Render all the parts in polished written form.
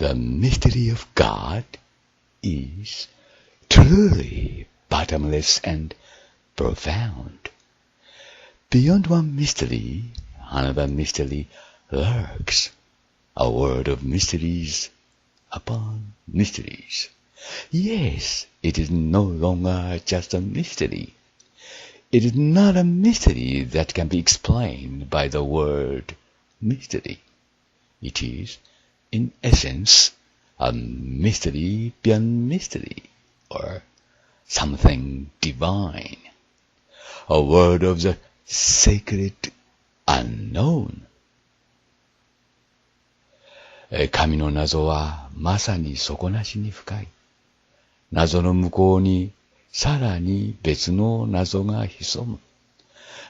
The mystery of God is truly bottomless and profound. Beyond one mystery, another mystery lurks. A world of mysteries upon mysteries. Yes, it is no longer just a mystery. It is not a mystery that can be explained by the word mystery. It is, in essence, a mystery beyond mystery, or something divine. A world of the sacred unknown. 神の謎はまさに底なしに深い。謎の向こうにさらに別の謎が潜む。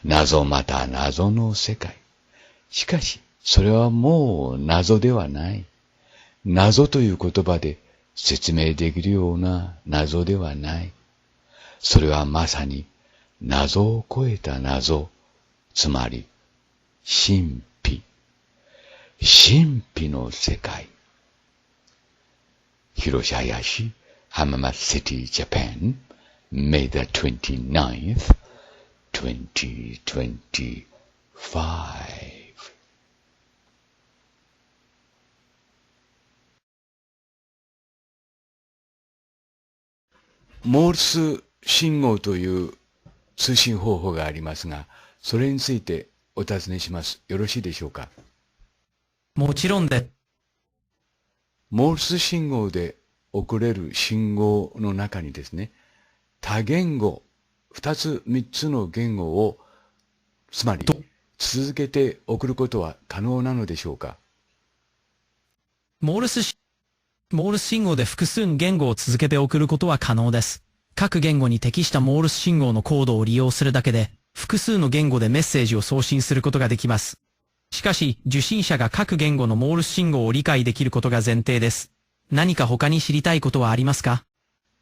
謎また謎の世界。しかし、それはもう謎ではない。謎という言葉で説明できるような謎ではない。それはまさに謎を超えた謎、つまり神秘。神秘の世界。Hiroshi Hayashi, Hamama City, Japan, May the 29th, 2025. モールス信号という通信方法がありますが、それについてお尋ねします。よろしいでしょうか。もちろんで。モールス信号で送れる信号の中にですね、多言語、2つ3つの言語を、つまり続けて送ることは可能なのでしょうか。モールス信号で複数の言語を続けて送ることは可能です。各言語に適したモールス信号のコードを利用するだけで、複数の言語でメッセージを送信することができます。しかし、受信者が各言語のモールス信号を理解できることが前提です。何か他に知りたいことはありますか？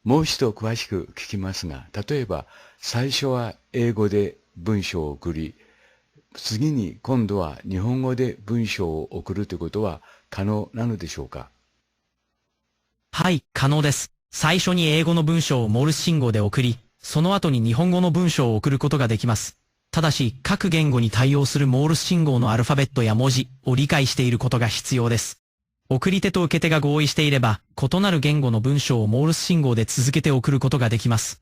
もう一度詳しく聞きますが、例えば、最初は英語で文章を送り、次に今度は日本語で文章を送るということは可能なのでしょうか？はい、可能です。最初に英語の文章をモールス信号で送り、その後に日本語の文章を送ることができます。ただし、各言語に対応するモールス信号のアルファベットや文字を理解していることが必要です。送り手と受け手が合意していれば、異なる言語の文章をモールス信号で続けて送ることができます。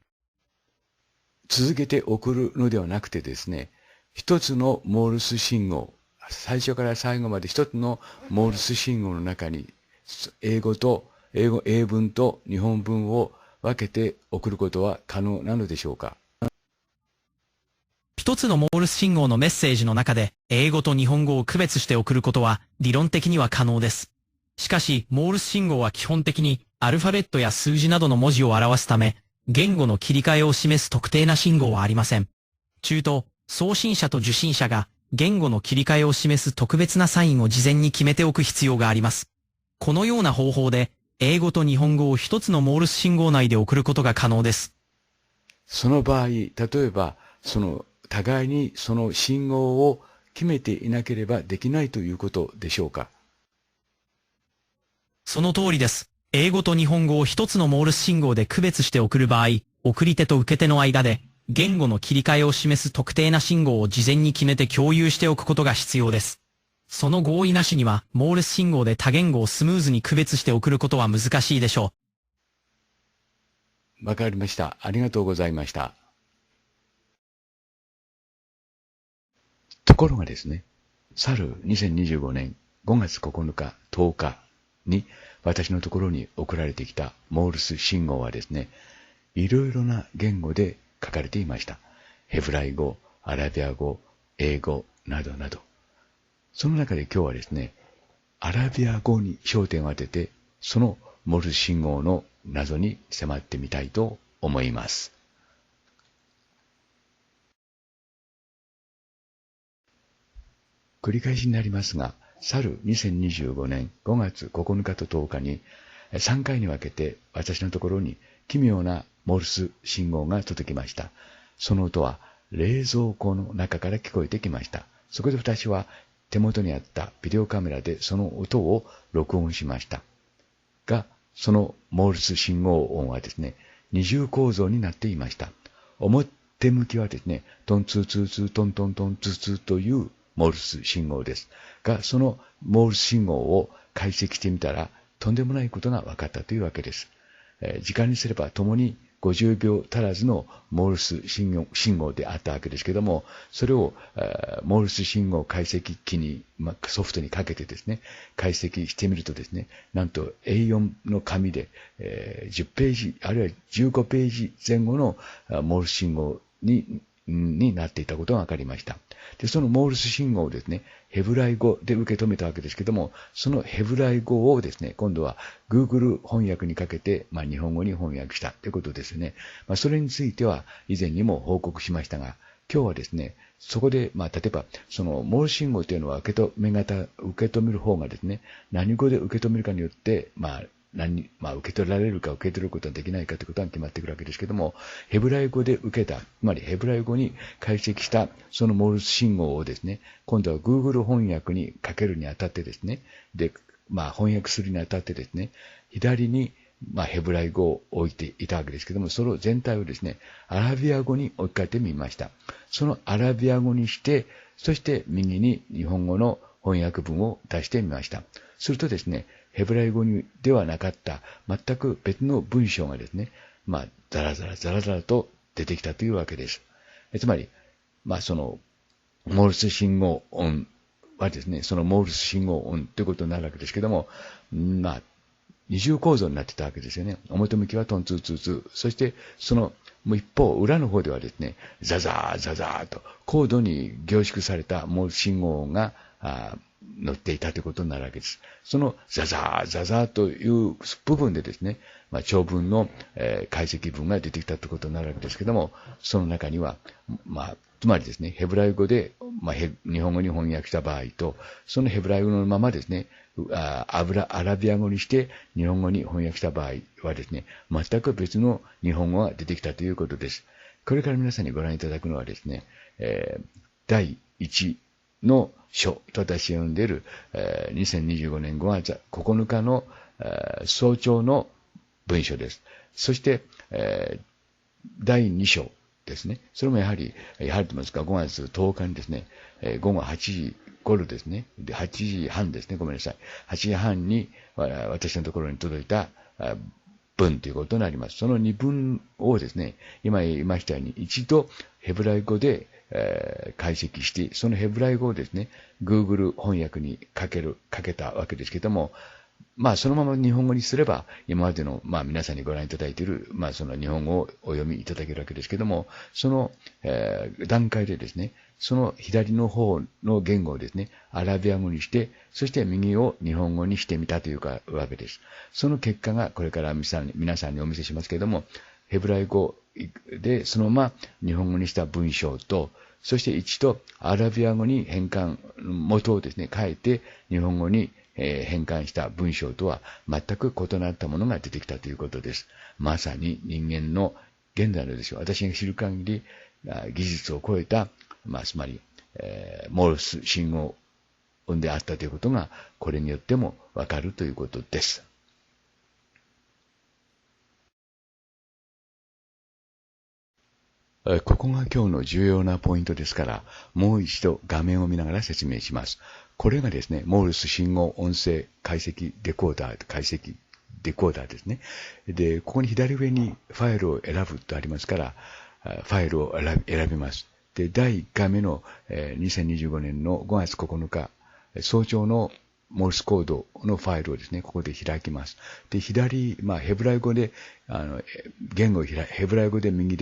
続けて送るのではなくてですね、一つのモールス信号、最初から最後まで一つのモールス信号の中に、英文と日本文を分けて送ることは可能なのでしょうか？一つのモールス信号のメッセージの中で、英語と日本語を区別して送ることは、理論的には可能です。しかし、モールス信号は基本的に、アルファベットや数字などの文字を表すため、言語の切り替えを示す特定な信号はありません。中途、送信者と受信者が、言語の切り替えを示す特別なサインを事前に決めておく必要があります。このような方法で、英語と日本語を一つのモールス信号内で送ることが可能です。その場合、例えば、互いにその信号を決めていなければできないということでしょうか？その通りです。英語と日本語を一つのモールス信号で区別して送る場合、送り手と受け手の間で、言語の切り替えを示す特定な信号を事前に決めて共有しておくことが必要です。その合意なしには、モールス信号で多言語をスムーズに区別して送ることは難しいでしょう。わかりました。ありがとうございました。ところがですね、去る2025年5月9日、10日に私のところに送られてきたモールス信号はですね、いろいろな言語で書かれていました。ヘブライ語、アラビア語、英語などなど。その中で今日はですね、アラビア語に焦点を当てて、そのモールス信号の謎に迫ってみたいと思います。繰り返しになりますが、去る2025年5月9日と10日に3回に分けて私のところに奇妙なモールス信号が届きました。その音は冷蔵庫の中から聞こえてきました。そこで私は手元にあったビデオカメラでその音を録音しました。が、そのモールス信号音はですね、二重構造になっていました。表向きはですね、トンツーツーツートントントンツーツーというモールス信号ですが、そのモールス信号を解析してみたら、とんでもないことが分かったというわけです。時間にすれば共に50秒足らずのモールス信号であったわけですけども、それをモールス信号解析機に、ソフトにかけてですね、解析してみるとですね、なんと A4 の紙で、10ページ、あるいは15ページ前後のモールス信号になっていたことが分かりました。で、そのモールス信号をですね、ヘブライ語で受け止めたわけですけども、そのヘブライ語をですね、今度は Google 翻訳にかけて、日本語に翻訳したということですね。それについては以前にも報告しましたが、今日はですね、そこで、例えば、そのモールス信号というのは受け止める方がですね、何語で受け止めるかによって、受け取られるか受け取ることができないかということが決まってくるわけですけども、ヘブライ語で受けた、つまりヘブライ語に解析したそのモールス信号をですね、今度は Google 翻訳にかけるにあたってですね、で、翻訳するにあたってですね、左にヘブライ語を置いていたわけですけども、その全体をですね、アラビア語に置き換えてみました。そのアラビア語にして、そして右に日本語の翻訳文を出してみました。するとですね、ヘブライ語ではなかった全く別の文章がですね、ザラザラと出てきたというわけです。つまり、その、モールス信号音はですね、そのモールス信号音ということになるわけですけども、二重構造になってたわけですよね。表向きはトンツーツーツー。そして、その、もう一方、裏の方ではですね、ザザーと、高度に凝縮されたモールス信号音が、載っていたということになるわけです。そのザザーという部分でですね、長文の、解析文が出てきたということになるわけですけども、その中には、つまりですね、ヘブライ語で、日本語に翻訳した場合と、そのヘブライ語のままですね、アラビア語にして日本語に翻訳した場合はですね、全く別の日本語が出てきたということです。これから皆さんにご覧いただくのはですね、第1の書と私が呼んでいる、2025年5月9日の、早朝の文書です。そして、第2章ですね。それもやはりと言いますか、5月10日にですね、午後8時頃ですね、で8時半ですね、ごめんなさい。8時半に私のところに届いた文ということになります。その2文をですね、今言いましたように、一度ヘブライ語で解析して、そのヘブライ語をですね、Google 翻訳にかけたわけですけども、そのまま日本語にすれば、今までの、皆さんにご覧いただいている、その日本語をお読みいただけるわけですけども、その、段階でですね、その左の方の言語をですね、アラビア語にして、そして右を日本語にしてみたというわけです。その結果がこれから皆さんにお見せしますけれども、ヘブライ語でそのまま日本語にした文章と、そして一度アラビア語に元をですね、変えて日本語に変換した文章とは全く異なったものが出てきたということです。まさに人間の現在のですよ、私が知る限り技術を超えた、つまり、モールス信号音であったということがこれによってもわかるということです。ここが今日の重要なポイントですから、もう一度画面を見ながら説明します。これがですね、モールス信号音声解析デコーダーですね。で、ここに左上にファイルを選ぶとありますから、ファイルを選びます。で、第1回目の2025年の5月9日、早朝のモールスコードのファイルをですね、ここで開きます。で、ヘブライ語で、ヘブライ語で右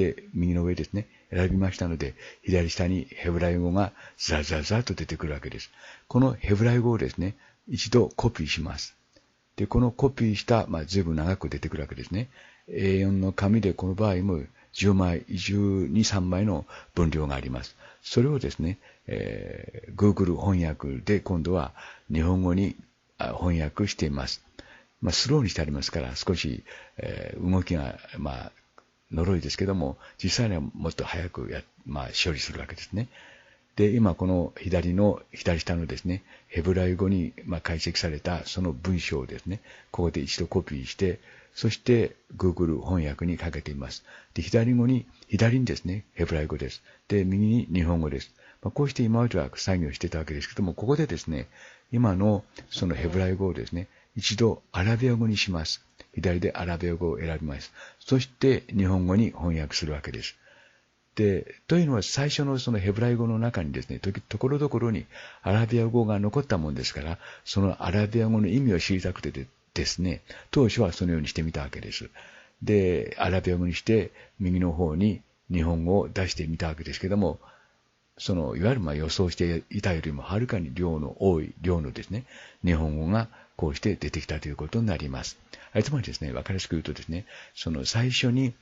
の上ですね、選びましたので、左下にヘブライ語がザーと出てくるわけです。このヘブライ語をですね、一度コピーします。で、このコピーした、随分長く出てくるわけですね。A4 の紙でこの場合も10枚、12、3枚の分量があります。それをですね、Google 翻訳で今度は日本語に翻訳しています。スローにしてありますから少し、動きが、呪いですけども、実際にはもっと早く処理するわけですね。で、今この左下のですね、ヘブライ語に解析されたその文章をですね、ここで一度コピーして、そして Google 翻訳にかけています。で、左にですね、ヘブライ語です。で、右に日本語です。こうして今までは作業してたわけですけども、ここでですね、今のそのヘブライ語をですね、一度アラビア語にします。左でアラビア語を選びます。そして日本語に翻訳するわけです。で、というのは最初のそのヘブライ語の中にですね、ところどころにアラビア語が残ったもんですから、そのアラビア語の意味を知りたくてですね、当初はそのようにしてみたわけです。で、アラビア語にして右の方に日本語を出してみたわけですけども、いわゆる予想していたよりもはるかに量の多い量のですね、日本語がこうして出てきたということになります。つまりですね、わかりやすく言うとですね、最初に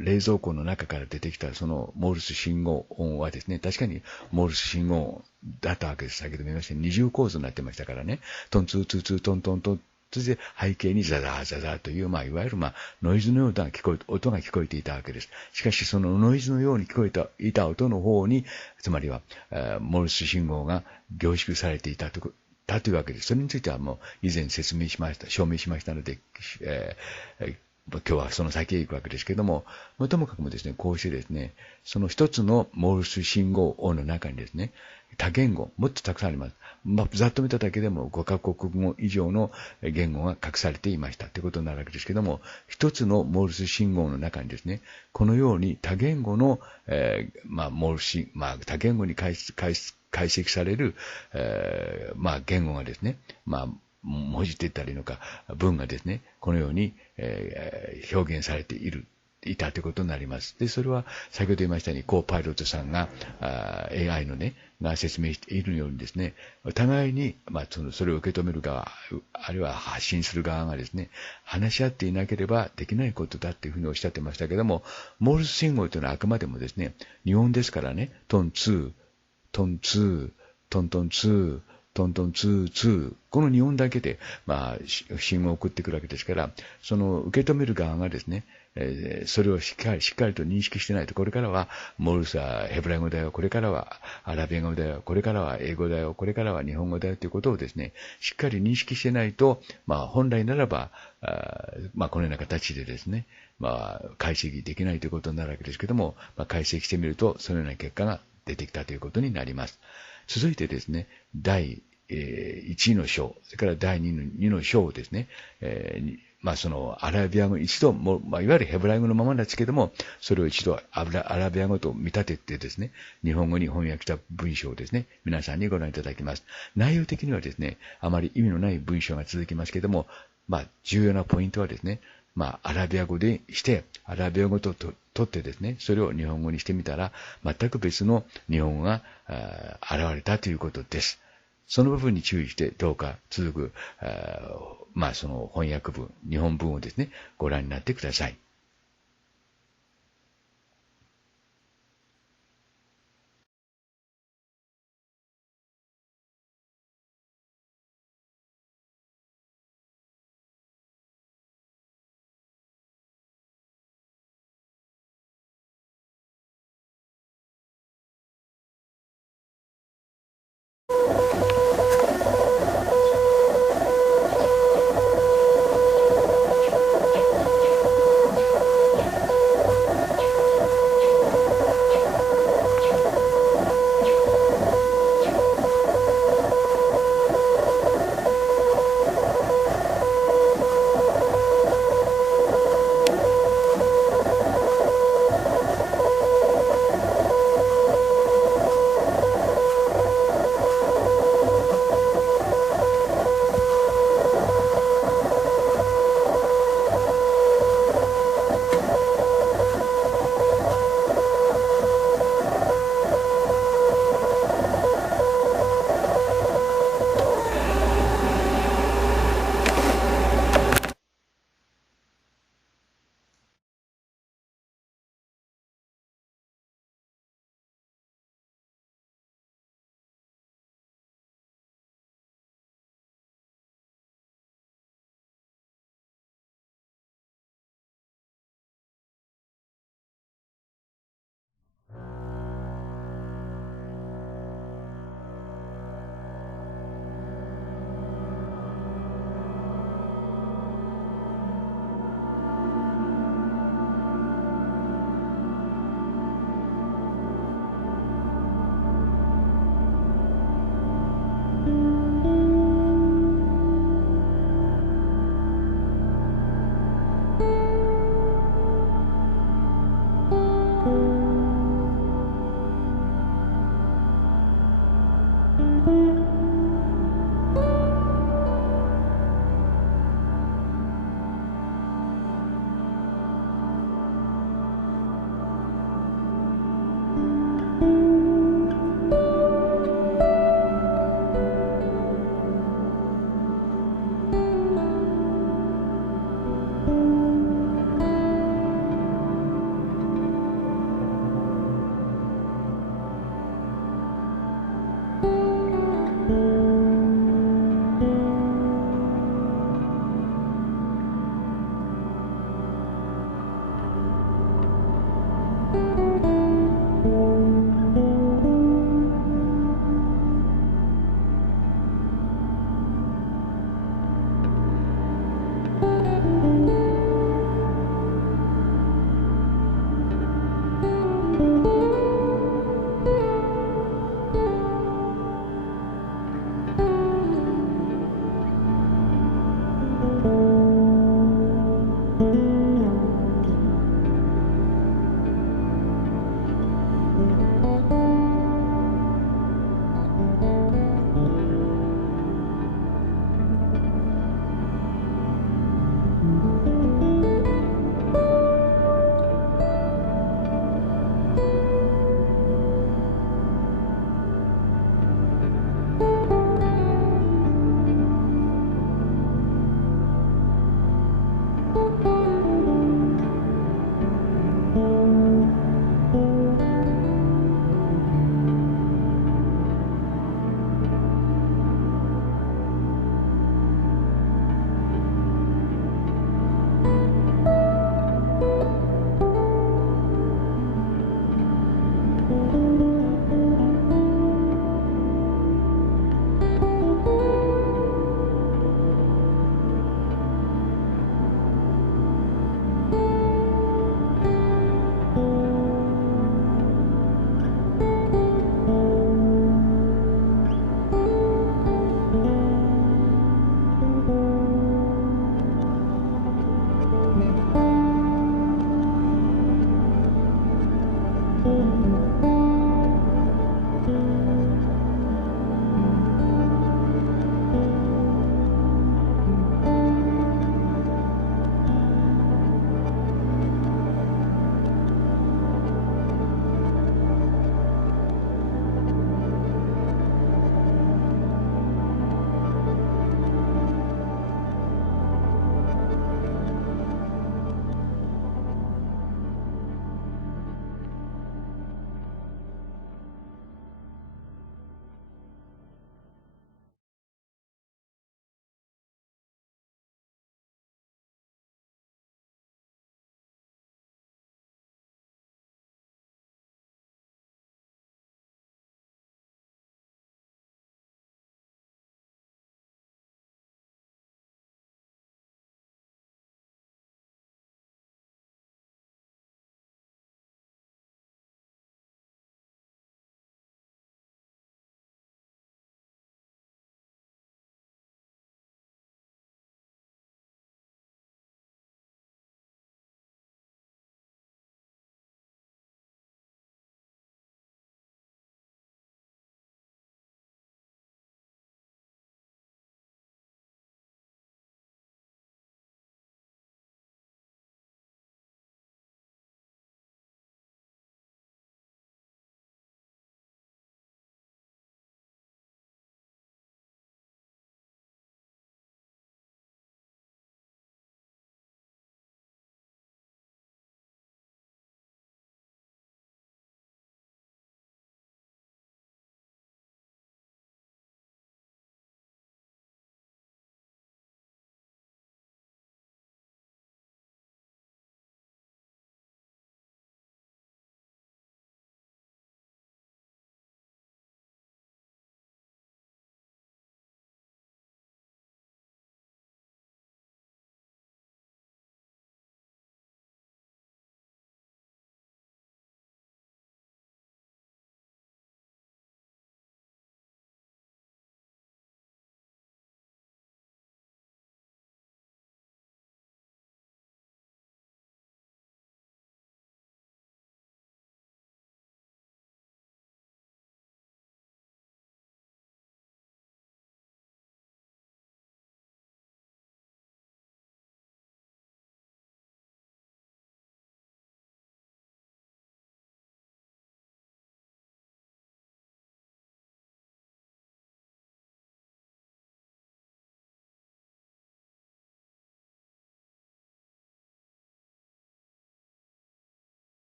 冷蔵庫の中から出てきたモールス信号音はですね、確かにモールス信号だったわけです。先ほど見ました二重構造になってましたからね、トンツーツーツートントントン、そして背景にザザーザザーという、いわゆるノイズのような音が聞こえていたわけです。しかしそのノイズのように聞こえていた音の方に、つまりはモールス信号が凝縮されていたというわけです。それについてはもう以前証明しましたので、今日はその先へ行くわけですけれども、ともかくもですね、こうしてですね、その一つのモールス信号音の中にですね、多言語、もっとたくさんあります。ざっと見ただけでも5カ国語以上の言語が隠されていましたということになるわけですけれども、一つのモールス信号の中にですね、このように多言語の、多言語に解析される、言語がですね、文字って言ったらいいのか、文がですね、このように、表現されていたということになります。で、それは先ほど言いましたように、コーパイロットさんが、AI のね、が説明しているようにですね、互いに、それを受け止める側、あるいは発信する側がですね、話し合っていなければできないことだっていうふうにおっしゃってましたけども、モールス信号というのはあくまでもですね、日本ですからね、トンツー、トンツー、トントンツー、トントンツーツー、この2音だけで、信号を送ってくるわけですから、その受け止める側がですね、それをしっかりと認識してないと、これからはモールスはヘブライ語だよ、これからはアラビア語だよ、これからは英語だよ、これからは日本語だよということをですね、しっかり認識してないと、本来ならば、このような形でですね、解析できないということになるわけですけども、解析してみると、そのような結果が出てきたということになります。続いてですね、第1の章、それから第2の章をですね、そのアラビア語一度も、いわゆるヘブライ語のままなんですけども、それを一度アラビア語と見立ててですね、日本語に翻訳した文章をですね、皆さんにご覧いただきます。内容的にはですね、あまり意味のない文章が続きますけども、重要なポイントはですね、アラビア語でして、アラビア語と取ってですね、それを日本語にしてみたら、全く別の日本語が現れたということです。その部分に注意して、どうか続く、その翻訳文、日本文をですね、ご覧になってください。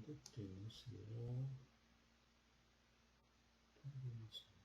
戻っていますよ。戻りましたね。